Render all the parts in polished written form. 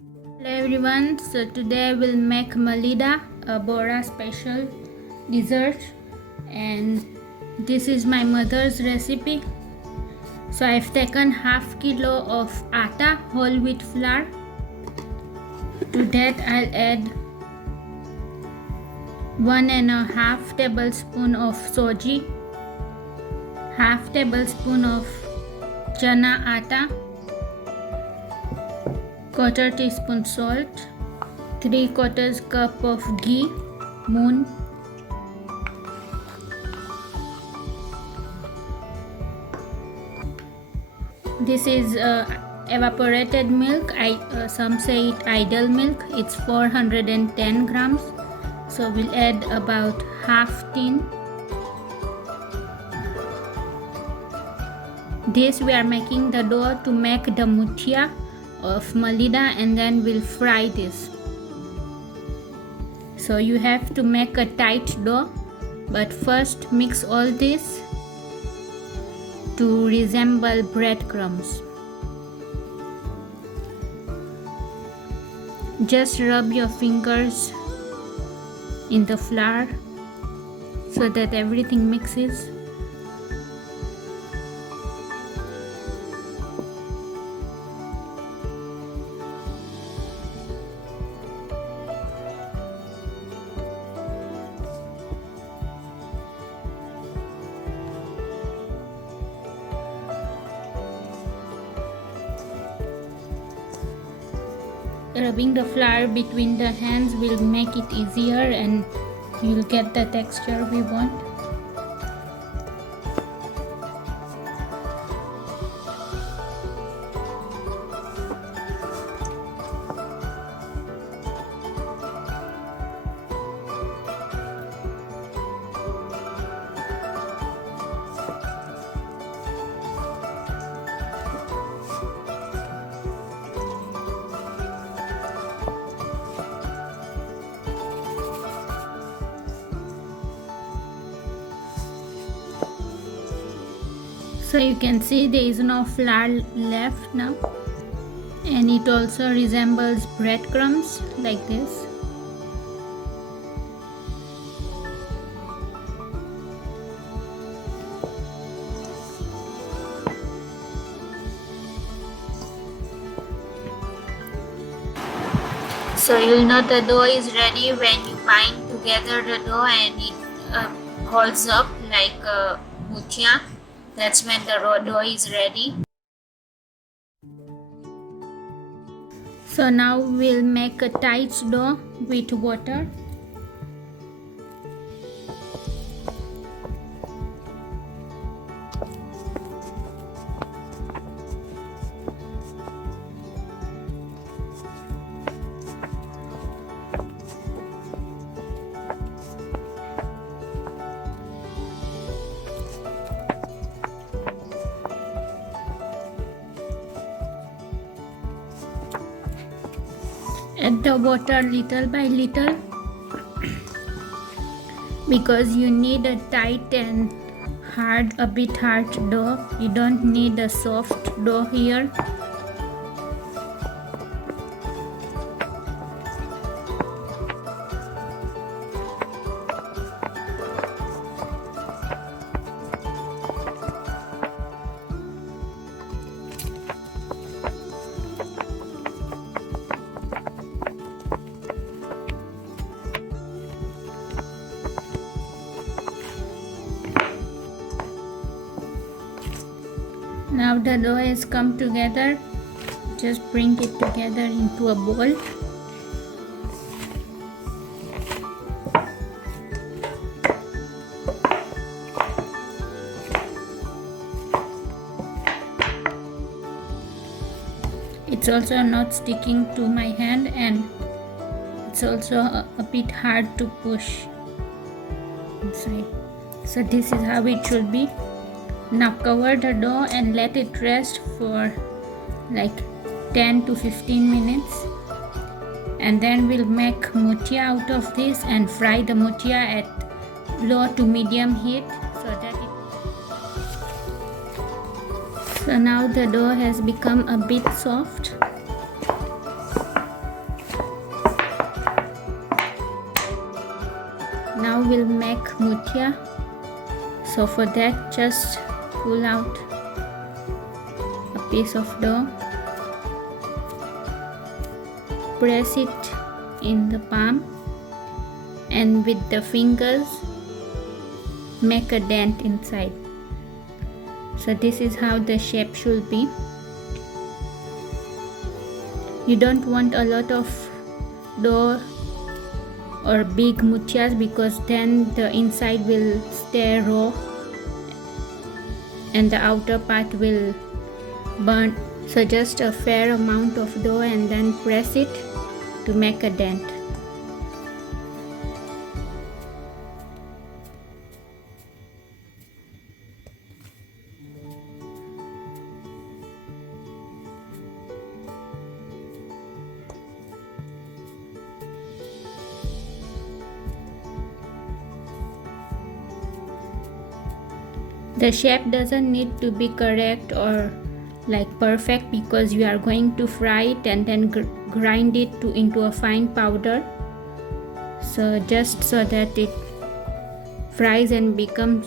Hello everyone, so today we'll make Malida, a Bohra special dessert, and this is my mother's recipe. So I've taken half kilo of atta, whole wheat flour. To that I'll add 1.5 tablespoon of sooji, half tablespoon of chana atta, quarter teaspoon salt, 3/4 cup of ghee, moon, this is evaporated milk. Some say it idle milk. It's 410 grams, so we'll add about half tin. This we are making the dough to make the muthiya of Malida, and then we'll fry this. So you have to make a tight dough, but first mix all this to resemble breadcrumbs. Just rub your fingers in the flour so that everything mixes. Rubbing the flour between the hands will make it easier and you'll get the texture we want. So you can see there is no flour left now, and it also resembles breadcrumbs like this. So you'll know the dough is ready when you bind together the dough and it holds up like a muthiya. That's when the raw dough is ready. So now we'll make a tight dough with water. Add the water little by little because you need a tight and a bit hard dough. You don't need a soft dough here. Now the dough has come together. Just bring it together into a bowl. It's also not sticking to my hand, and it's also a bit hard to push inside. So this is how it should be. Now cover the dough and let it rest for like 10 to 15 minutes, and then we'll make muthiya out of this and fry the muthiya at low to medium heat so that so now the dough has become a bit soft. Now we'll make muthiya. So for that, just pull out a piece of dough, press it in the palm, and with the fingers make a dent inside. So this is how the shape should be. You don't want a lot of dough or big muthiyas, because then the inside will stay raw and the outer part will burn. So just a fair amount of dough and then press it to make a dent. The shape doesn't need to be correct or like perfect, because you are going to fry it and then grind it into a fine powder. So just so that it fries and becomes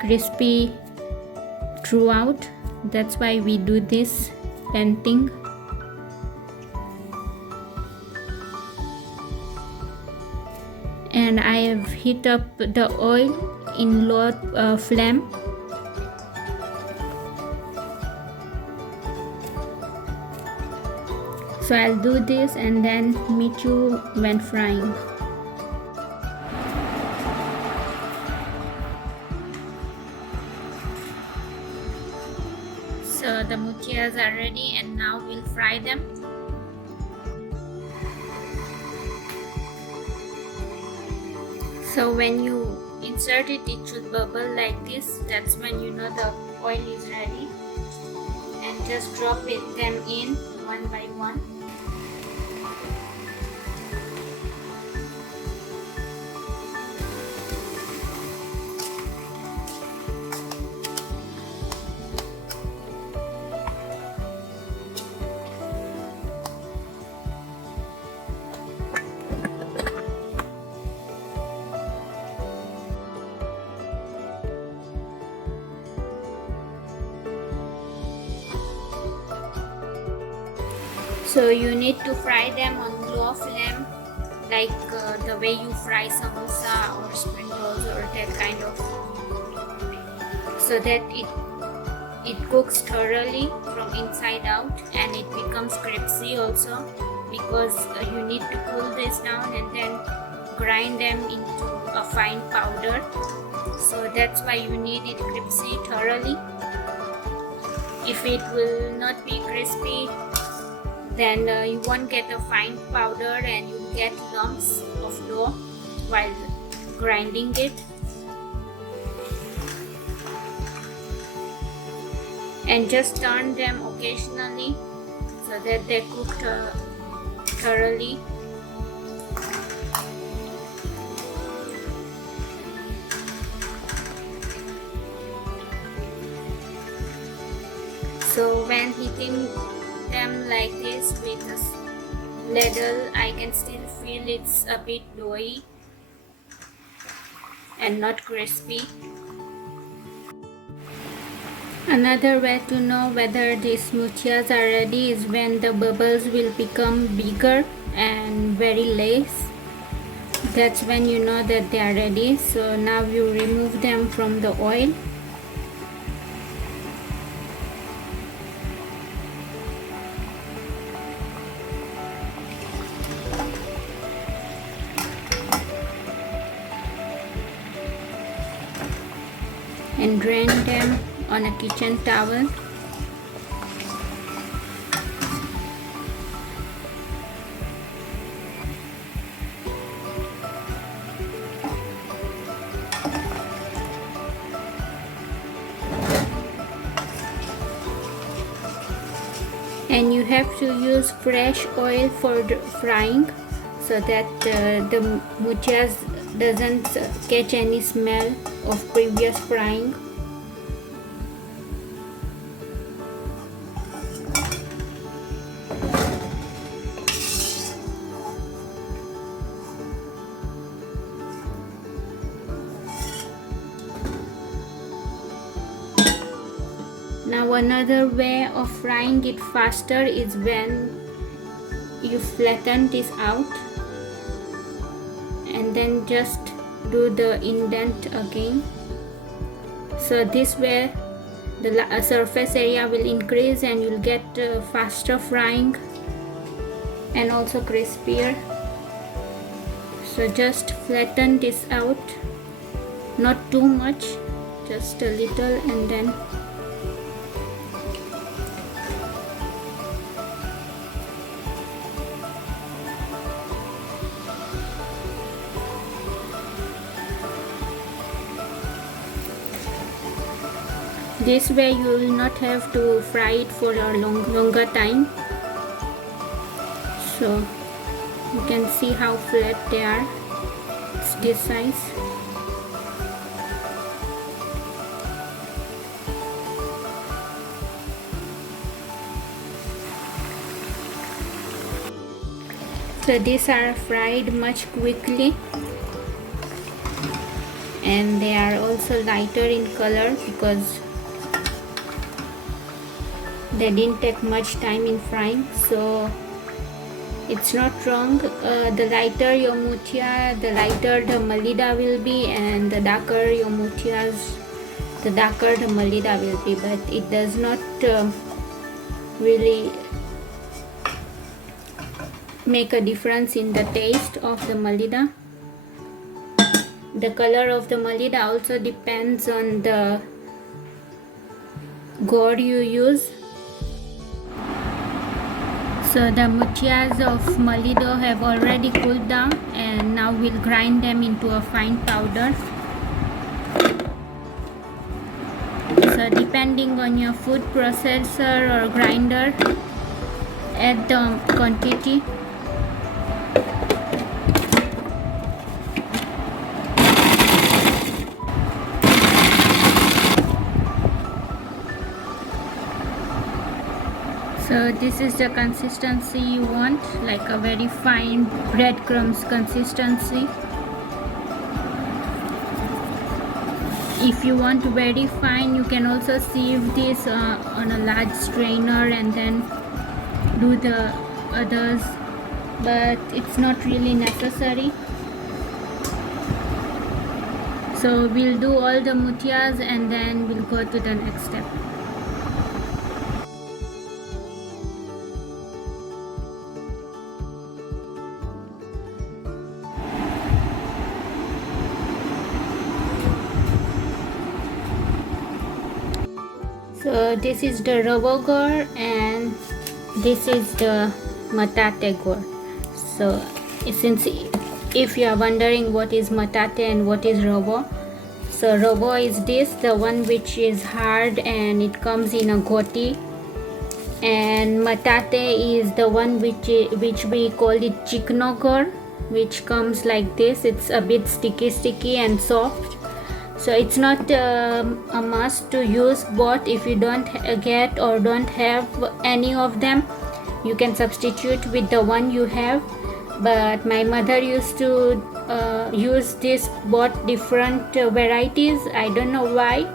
crispy throughout, that's why we do this painting. And I have heat up the oil in low flame. So I'll do this and then meet you when frying. So the muthiyas are ready and now we'll fry them. So when you insert it, it should bubble like this. That's when you know the oil is ready. And just drop them in one by one. So you need to fry them on low flame, like the way you fry samosa or spring rolls or that kind of, so that it cooks thoroughly from inside out and it becomes crispy also, because you need to cool this down and then grind them into a fine powder. So that's why you need it crispy thoroughly. If it will not be crispy, then you won't get a fine powder and you get lumps of dough while grinding it. And just turn them occasionally so that they cook thoroughly. So when heating them like this with a ladle, I can still feel it's a bit doughy and not crispy. Another way to know whether these muthiyas are ready is when the bubbles will become bigger and very lace. That's when you know that they are ready. So now you remove them from the oil. And drain them on a kitchen towel. And you have to use fresh oil for the frying, so that the muthiyas doesn't catch any smell of previous frying. Now another way of frying it faster is when you flatten this out and then just do the indent again. So this way the surface area will increase and you'll get faster frying and also crispier. So just flatten this out, not too much, just a little, and then this way you will not have to fry it for a longer time. So you can see how flat they are. It's this size. So these are fried much quickly, and they are also lighter in color because they didn't take much time in frying. So it's not wrong. The lighter your muthiya, the lighter the Malida will be, and the darker your muthiyas, the darker the Malida will be. But it does not really make a difference in the taste of the Malida. The color of the Malida also depends on the gourd you use. So the muthiyas of Malido have already cooled down, and now we'll grind them into a fine powder. So depending on your food processor or grinder, add the quantity. So this is the consistency you want, like a very fine breadcrumbs consistency. If you want very fine, you can also sieve this on a large strainer and then do the others, but it's not really necessary. So we'll do all the muthiyas and then we'll go to the next step. So this is the ravo gourd and this is the matate gourd. So since if you are wondering what is matate and what is ravo, so ravo is this, the one which is hard and it comes in a goti, and matate is the one which we call it chikno gourd, which comes like this. It's a bit sticky and soft. So it's not a must to use both. If you don't get or don't have any of them, you can substitute with the one you have. But my mother used to use this both different varieties. I don't know why.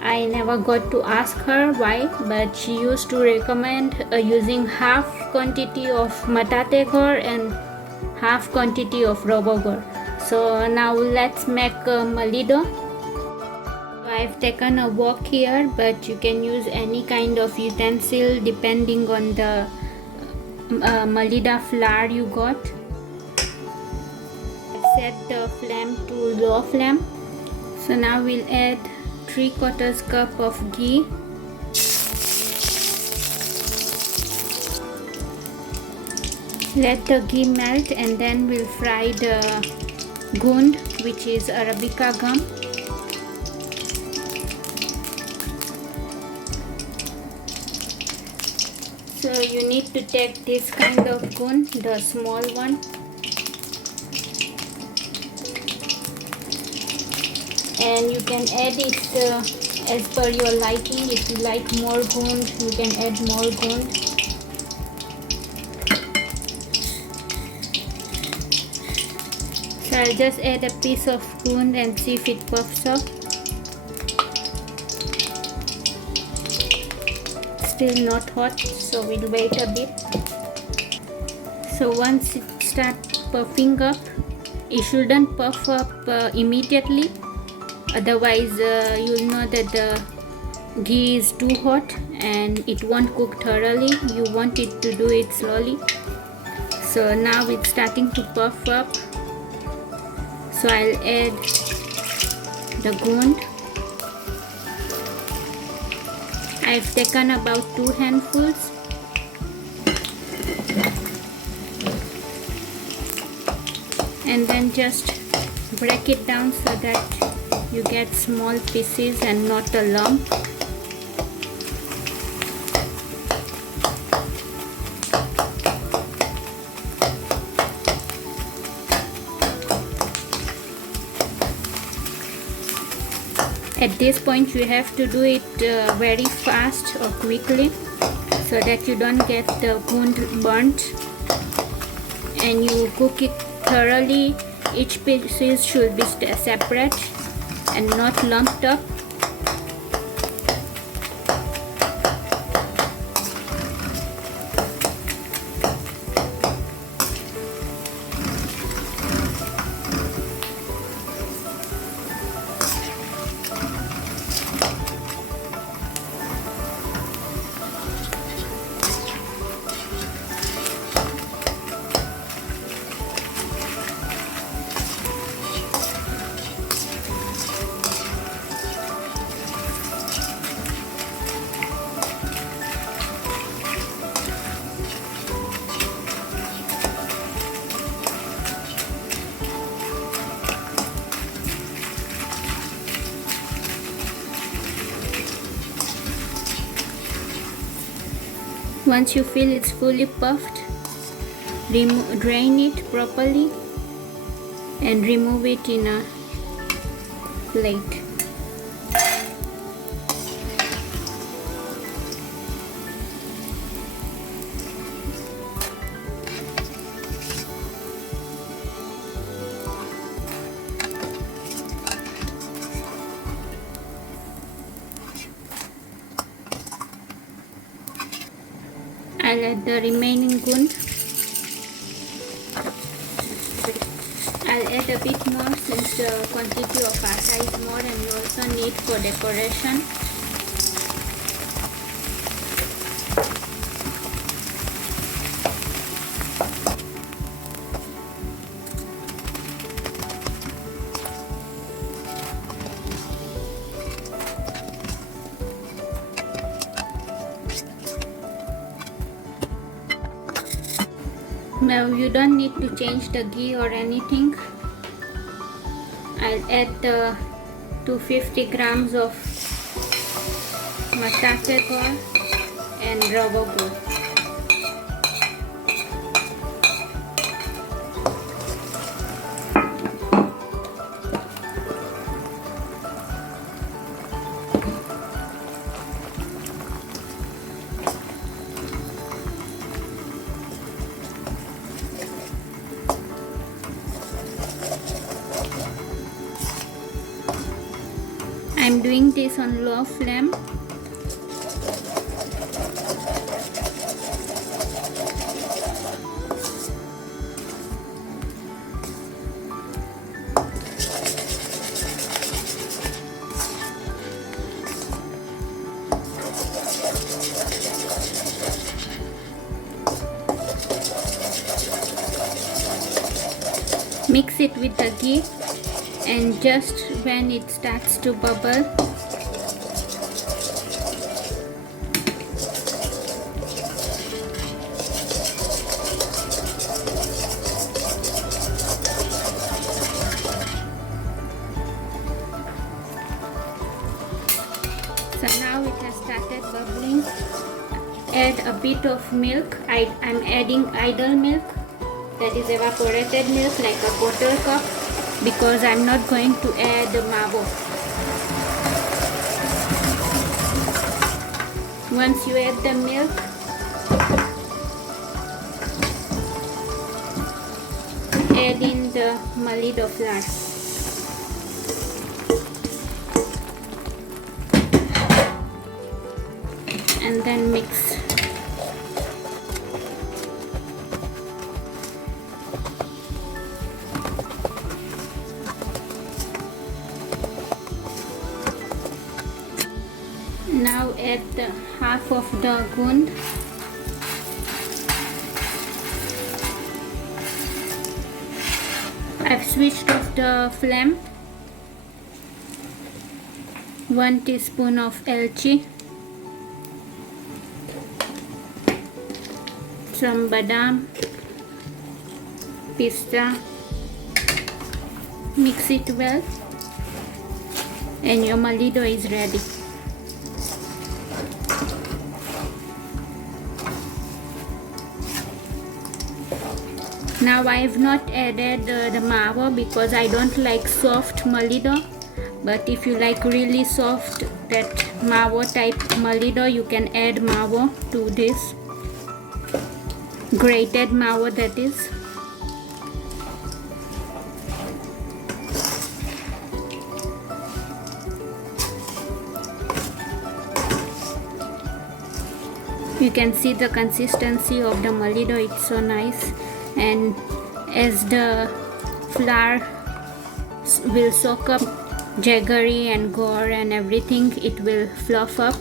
I never got to ask her why, but she used to recommend using half quantity of matate gourd and half quantity of ravo gourd. So now let's make Malido. I've taken a wok here, but you can use any kind of utensil depending on the Malida flour you got. Set the flame to low flame. So now we'll add 3/4 cup of ghee. Let the ghee melt and then we'll fry the gund, which is Arabica gum. So you need to take this kind of gund, the small one. And you can add it as per your liking. If you like more gund, you can add more gund. So I'll just add a piece of gund and see if it puffs up. still not hot, so we'll wait a bit. So once it starts puffing up, it shouldn't puff up immediately, otherwise you'll know that the ghee is too hot and it won't cook thoroughly. You want it to do it slowly. So now it's starting to puff up, so I'll add the gund. I've taken about 2 handfuls. And then just break it down so that you get small pieces and not a lump. At this point you have to do it very fast or quickly so that you don't get the gund burnt, and you cook it thoroughly. Each piece should be separate and not lumped up. Once you feel it's fully puffed, drain it properly and remove it in a plate. I'll add the remaining gund. I'll add a bit more since the quantity of atta is more and you also need for decoration. Now you don't need to change the ghee or anything. I'll add the 250 grams of matate and ravo. I'm doing this on low flame. Mix it with the ghee, and just when it starts to bubble, so now it has started bubbling. Add a bit of milk. I'm adding idle milk, that is evaporated milk, like a quarter cup, because I'm not going to add the ravo. Once you add the milk, add in the Malido flour. And and then mix. Now add half of the gund. I've switched off the flame. 1 teaspoon of elchi, some badam, pista. Mix it well and your Malido is ready. Now I have not added the mawa because I don't like soft Malido, but if you like really soft, that mawa type Malido, you can add mawa to this, grated mawa that is. You can see the consistency of the Malido, it's so nice, and as the flour will soak up jaggery and gore and everything, it will fluff up.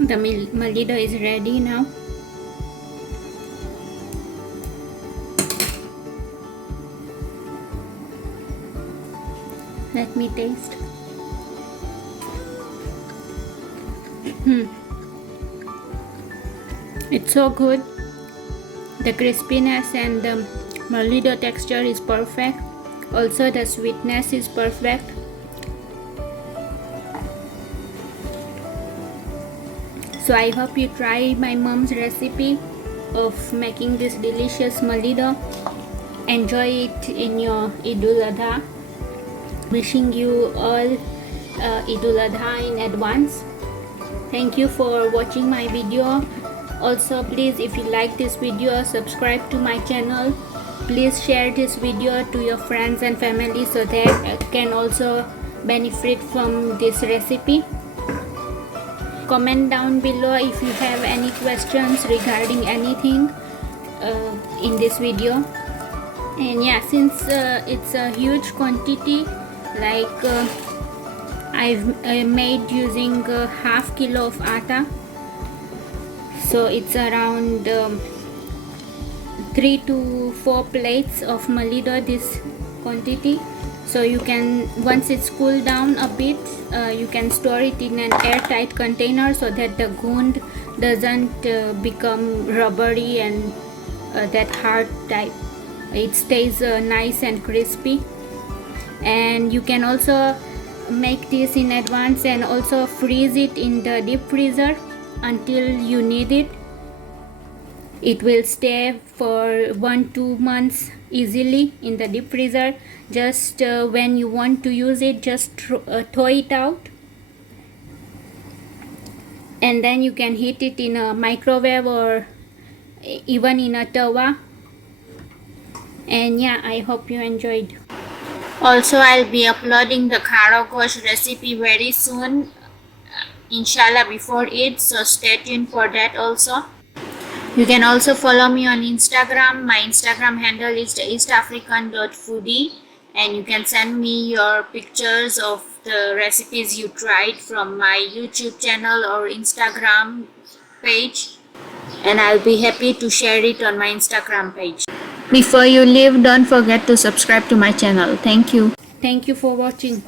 The Malido is ready now. Let me taste. It's so good. The crispiness and the Malido texture is perfect. Also the sweetness is perfect. So I hope you try my mom's recipe of making this delicious Malido. Enjoy it in your Idul Adha. Wishing you all Idul Adha in advance. Thank you for watching my video. Also, please, if you like this video, subscribe to my channel. Please share this video to your friends and family so they can also benefit from this recipe. Comment down below if you have any questions regarding anything in this video. And yeah, since it's a huge quantity, like I've made using half kilo of atta, so it's around 3 to 4 plates of Malido, this quantity. So you can, once it's cooled down a bit, you can store it in an airtight container so that the gund doesn't become rubbery and that hard type. It stays nice and crispy. And you can also make this in advance and also freeze it in the deep freezer until you need it. It will stay for 1-2 months easily in the deep freezer. Just when you want to use it, just thaw it out, and then you can heat it in a microwave or even in a tawa. And yeah, I hope you enjoyed. Also, I'll be uploading the khara gosht recipe very soon, inshallah, before Eid, so stay tuned for that also. You can also follow me on Instagram. My Instagram handle is eastafrican.foodie, and you can send me your pictures of the recipes you tried from my YouTube channel or Instagram page, and I'll be happy to share it on my Instagram page. Before you leave, don't forget to subscribe to my channel. Thank you. Thank you for watching.